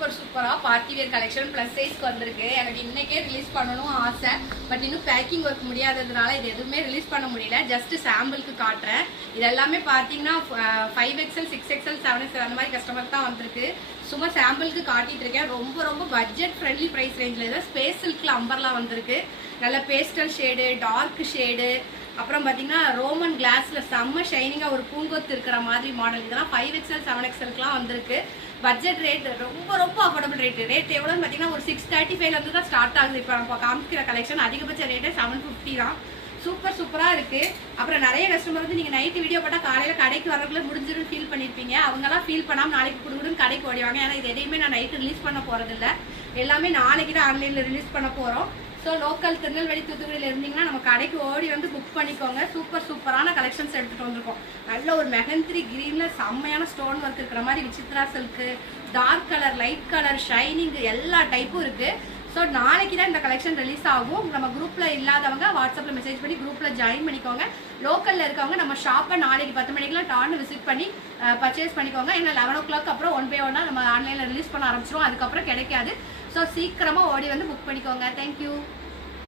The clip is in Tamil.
சூப்பர் சூப்பரா பார்ட்டி வேர் கலெக்ஷன் ப்ளஸ் சைஸ்க்கு வந்திருக்கு. எனக்கு இன்னைக்கே ரிலீஸ் பண்ணணும் ஆசை. பட் இன்னும் பேக்கிங் ஒர்க் முடியாததுனால இது எதுவுமே ரிலீஸ் பண்ண முடியல. ஜஸ்ட் சாம்பிளுக்கு காட்டுறேன். இது எல்லாமே பார்த்தீங்கன்னா 5XL 6XL 7XL அந்த மாதிரி கஸ்டமர் தான் வந்திருக்கு. சும்மா சாம்பிளுக்கு காட்டிட்டு இருக்கேன். ரொம்ப ரொம்ப பட்ஜெட் ஃப்ரெண்ட்லி ப்ரைஸ் ரேஞ்சில் இதில் ஸ்பேஸ் சில்கில் அம்பர்லாம் வந்திருக்கு. நல்ல பேஸ்டல் ஷேடு, டார்க் ஷேடு, அப்புறம் பார்த்தீங்கன்னா ரோமன் கிளாஸில் செம்ம ஷைனிங்காக ஒரு பூங்கொத்து இருக்கிற மாதிரி மாடல். இதெல்லாம் 5XL 7XLக்குலாம் வந்திருக்கு. பட்ஜெட் ரேட் ரொம்ப ரொம்ப அஃபோர்டபுள் ரேட் எவ்வளோன்னு பார்த்தீங்கன்னா ஒரு 635 தான் ஸ்டார்ட் ஆகுது. இப்போ நம்ம காமிக்கிற கலெக்ஷன் அதிகபட்ச ரேட்டு 750 தான். சூப்பர் சூப்பராக இருக்குது. அப்புறம் நிறைய கஸ்டமர் வந்து நீங்கள் நைட்டு வீடியோ போட்டால் காலையில் கடைக்கு வரக்குள்ள முடிஞ்சிடும் ஃபீல் பண்ணியிருப்பீங்க. அவங்களாம் ஃபீல் பண்ணாமல் நாளைக்கு கொடுக்குன்னு கடைக்கு ஓடிவாங்க. ஏன்னா இது எதையுமே நான் நைட்டு ரிலீஸ் பண்ண போகிறதில்ல. எல்லாமே நாளைக்கு தான் ஆன்லைனில் ரிலீஸ் பண்ண போகிறோம். ஸோ லோக்கல் திருநெல்வேலி தூத்துக்குடியில் இருந்தீங்கன்னா நம்ம கடைக்கு ஓடி வந்து புக் பண்ணிக்கோங்க. சூப்பரான கலெக்ஷன்ஸ் எடுத்துகிட்டு வந்திருக்கோம். நல்ல ஒரு மெஹந்திரி கிரீனில் செம்மையான ஸ்டோன் ஒர்க் இருக்கிற மாதிரி Vichitra silk, dark colour, light colour, shining எல்லா டைப்பும் இருக்குது. ஸோ நாளைக்கு தான் இந்த கலெக்ஷன் ரிலீஸ் ஆகும். நம்ம குரூப்பில் இல்லாதவங்க வாட்ஸ்அப்பில் மெசேஜ் பண்ணி குரூப்பில் ஜாயின் பண்ணிக்கோங்க. லோக்கலில் இருக்கவங்க நம்ம ஷாப்பை நாளைக்கு 10 மணிக்கெலாம் டான்னு விசிட் பண்ணி பர்ச்சேஸ் பண்ணிக்கோங்க. ஏன்னா 11 o'clock அப்புறம் 1 by 1 நம்ம ஆன்லைனில் ரிலீஸ் பண்ண ஆரம்பிச்சிடும். அதுக்கப்புறம் கிடைக்காது. ஸோ சீக்கிரமாக ஓடி வந்து புக் பண்ணிக்கோங்க. தேங்க்யூ.